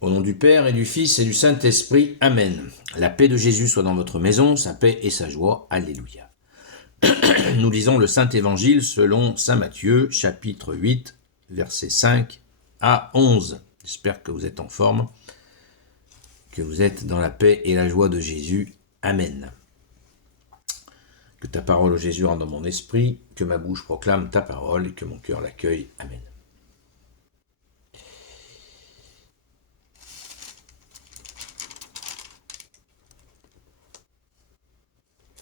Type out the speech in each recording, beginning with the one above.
Au nom du Père et du Fils et du Saint-Esprit. Amen. La paix de Jésus soit dans votre maison, sa paix et sa joie. Alléluia. Nous lisons le Saint-Évangile selon saint Matthieu, chapitre 8, versets 5 à 11. J'espère que vous êtes en forme, que vous êtes dans la paix et la joie de Jésus. Amen. Que ta parole, ô Jésus, rentre dans mon esprit, que ma bouche proclame ta parole et que mon cœur l'accueille. Amen.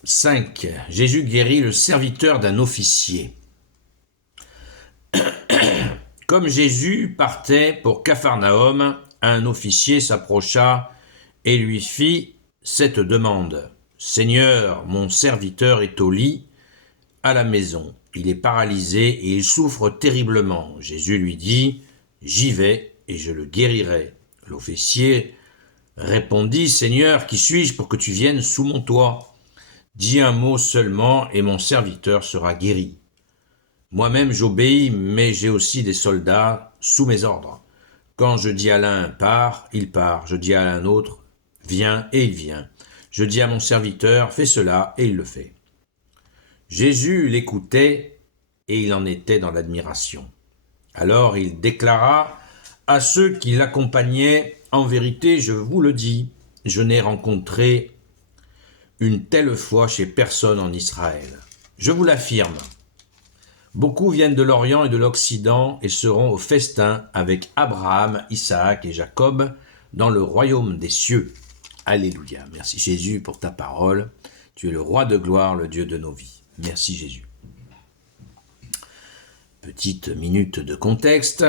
« 5. Jésus guérit le serviteur d'un officier. Comme Jésus partait pour Capharnaüm, un officier s'approcha et lui fit cette demande. « Seigneur, mon serviteur est au lit, à la maison. Il est paralysé et il souffre terriblement. » Jésus lui dit « J'y vais et je le guérirai. » L'officier répondit « Seigneur, qui suis-je pour que tu viennes sous mon toit ? Dis un mot seulement et mon serviteur sera guéri. Moi-même j'obéis, mais j'ai aussi des soldats sous mes ordres. Quand je dis à l'un pars, il part. Je dis à l'un autre viens et il vient. Je dis à mon serviteur fais cela et il le fait. » Jésus l'écoutait et il en était dans l'admiration. Alors il déclara à ceux qui l'accompagnaient « En vérité, je vous le dis, je n'ai rencontré une telle foi chez personne en Israël. Je vous l'affirme. Beaucoup viennent de l'Orient et de l'Occident et seront au festin avec Abraham, Isaac et Jacob dans le royaume des cieux. » Alléluia. Merci Jésus pour ta parole. Tu es le roi de gloire, le Dieu de nos vies. Merci Jésus. Petite minute de contexte.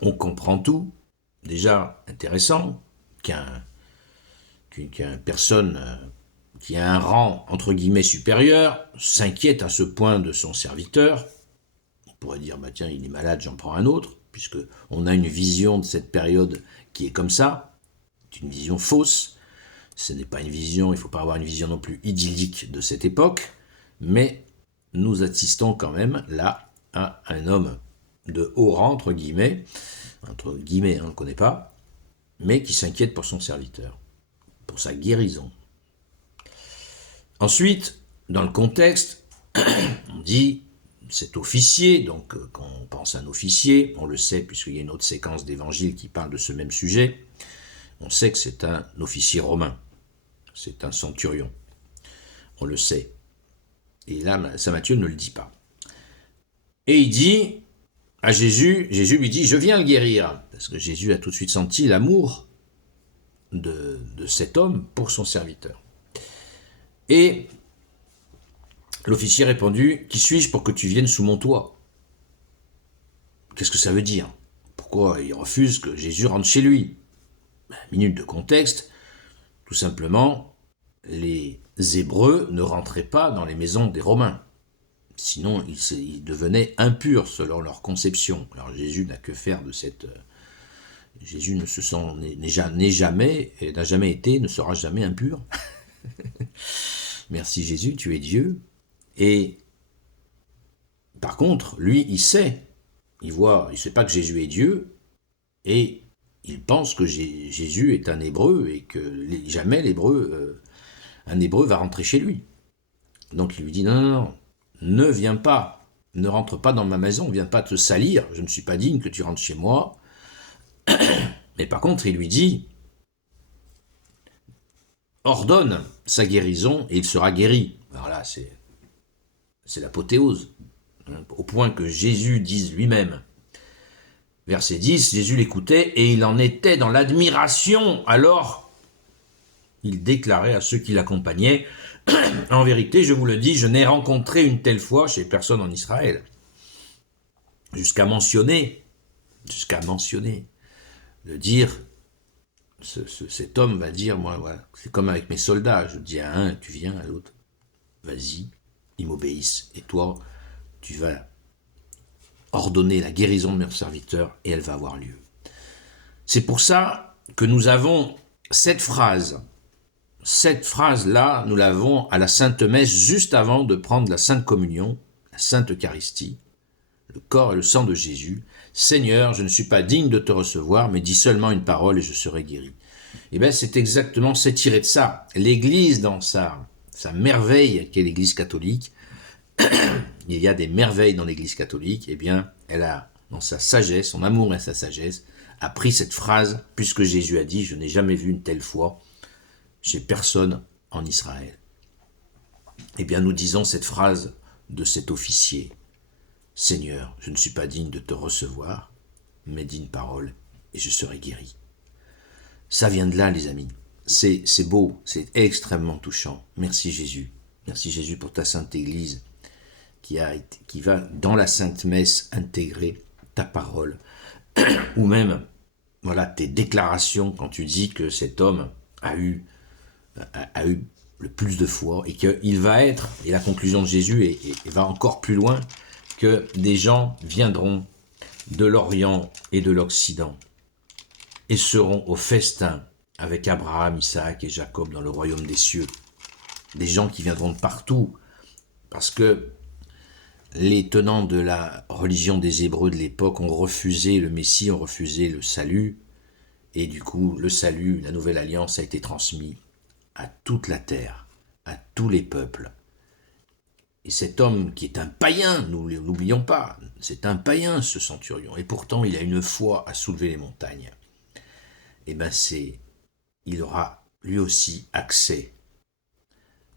On comprend tout. Déjà intéressant qu'une personne qui a un rang entre guillemets supérieur s'inquiète à ce point de son serviteur. On pourrait dire bah tiens, il est malade, j'en prends un autre, puisque on a une vision de cette période qui est comme ça. C'est une vision fausse. Ce n'est pas une vision, il ne faut pas avoir une vision non plus idyllique de cette époque, mais nous assistons quand même là à un homme de haut rang, entre guillemets, on ne le connaît pas, mais qui s'inquiète pour son serviteur, pour sa guérison. Ensuite, dans le contexte, on dit cet officier, donc quand on pense à un officier, on le sait puisqu'il y a une autre séquence d'évangile qui parle de ce même sujet, on sait que c'est un officier romain. C'est un centurion. On le sait. Et là, saint Matthieu ne le dit pas. Et il dit à Jésus, Jésus lui dit, je viens le guérir. Parce que Jésus a tout de suite senti l'amour de cet homme pour son serviteur. Et l'officier répondit, qui suis-je pour que tu viennes sous mon toit ? Qu'est-ce que ça veut dire ? Pourquoi il refuse que Jésus rentre chez lui ? Minute de contexte. Tout simplement, les Hébreux ne rentraient pas dans les maisons des Romains. Sinon, ils devenaient impurs selon leur conception. Alors Jésus n'a que faire de cette... Jésus n'est jamais, et n'a jamais été, ne sera jamais impur. Merci Jésus, tu es Dieu. Et par contre, lui, il sait. Il sait pas que Jésus est Dieu, et il pense que Jésus est un Hébreu et que jamais un Hébreu va rentrer chez lui. Donc il lui dit non, ne viens pas, ne rentre pas dans ma maison, viens pas te salir, je ne suis pas digne que tu rentres chez moi. Mais par contre il lui dit ordonne sa guérison et il sera guéri. Alors là c'est l'apothéose, au point que Jésus dise lui-même. Verset 10, Jésus l'écoutait et il en était dans l'admiration. Alors, il déclarait à ceux qui l'accompagnaient, « En vérité, je vous le dis, je n'ai rencontré une telle foi chez personne en Israël. » Jusqu'à mentionner, de dire, cet homme va dire, moi, voilà, c'est comme avec mes soldats, je dis à un, tu viens, à l'autre, vas-y, ils m'obéissent. Et toi, tu vas ordonner la guérison de mes serviteurs et elle va avoir lieu. C'est pour ça que nous avons cette phrase. Cette phrase-là, nous l'avons à la Sainte Messe juste avant de prendre la Sainte Communion, la Sainte Eucharistie, le corps et le sang de Jésus. Seigneur, je ne suis pas digne de te recevoir, mais dis seulement une parole et je serai guéri. Et bien c'est exactement, c'est tiré de ça. L'Église, dans sa merveille qu'est l'Église catholique, il y a des merveilles dans l'Église catholique, eh bien elle a, dans sa sagesse, son amour et sa sagesse, a pris cette phrase, puisque Jésus a dit « Je n'ai jamais vu une telle foi chez personne en Israël ». Eh bien nous disons cette phrase de cet officier. Seigneur, je ne suis pas digne de te recevoir, mais dis une parole et je serai guéri. Ça vient de là, les amis. C'est beau, c'est extrêmement touchant. Merci Jésus. Merci Jésus pour ta sainte Église qui va dans la sainte messe intégrer ta parole. Ou même, voilà, tes déclarations quand tu dis que cet homme a eu le plus de foi et qu'il va être, et la conclusion de Jésus et va encore plus loin, que des gens viendront de l'Orient et de l'Occident et seront au festin avec Abraham, Isaac et Jacob dans le royaume des cieux. Des gens qui viendront de partout, parce que les tenants de la religion des Hébreux de l'époque ont refusé le Messie, ont refusé le salut, et du coup, le salut, la nouvelle alliance a été transmise à toute la terre, à tous les peuples. Et cet homme qui est un païen, nous n'oublions pas, c'est un païen ce centurion, et pourtant il a une foi à soulever les montagnes. Et bien il aura lui aussi accès,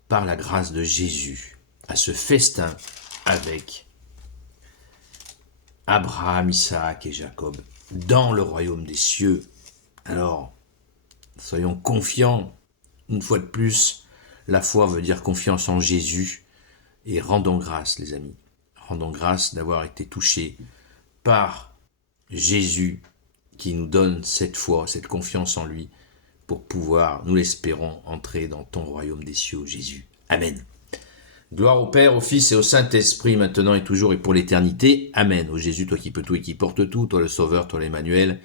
par la grâce de Jésus, à ce festin avec Abraham, Isaac et Jacob dans le royaume des cieux. Alors, soyons confiants, une fois de plus, la foi veut dire confiance en Jésus, et rendons grâce, les amis. Rendons grâce d'avoir été touchés par Jésus qui nous donne cette foi, cette confiance en lui pour pouvoir, nous l'espérons, entrer dans ton royaume des cieux, Jésus. Amen. Gloire au Père, au Fils et au Saint-Esprit, maintenant et toujours et pour l'éternité. Amen. Ô Jésus, toi qui peux tout et qui portes tout, toi le Sauveur, toi l'Emmanuel,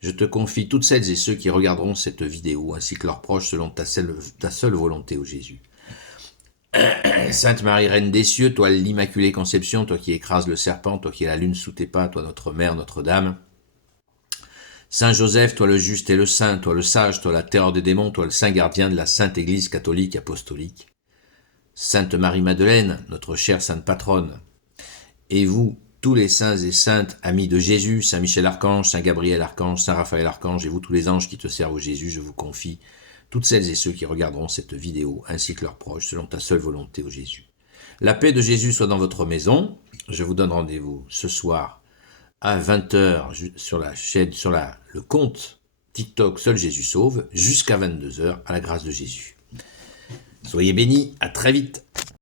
je te confie toutes celles et ceux qui regarderont cette vidéo, ainsi que leurs proches, selon ta seule volonté, ô Jésus. Sainte Marie, Reine des cieux, toi l'Immaculée Conception, toi qui écrases le serpent, toi qui es la lune sous tes pas, toi notre Mère, Notre-Dame. Saint Joseph, toi le juste et le saint, toi le sage, toi la terreur des démons, toi le saint gardien de la Sainte Église catholique apostolique. Sainte Marie-Madeleine, notre chère sainte patronne. Et vous, tous les saints et saintes, amis de Jésus, Saint Michel Archange, Saint Gabriel Archange, Saint Raphaël Archange, et vous tous les anges qui te servent au Jésus, je vous confie toutes celles et ceux qui regarderont cette vidéo, ainsi que leurs proches, selon ta seule volonté, ô Jésus. La paix de Jésus soit dans votre maison. Je vous donne rendez-vous ce soir à 20h sur la chaîne, sur le compte TikTok Seul Jésus Sauve, jusqu'à 22h, à la grâce de Jésus. Soyez bénis, à très vite.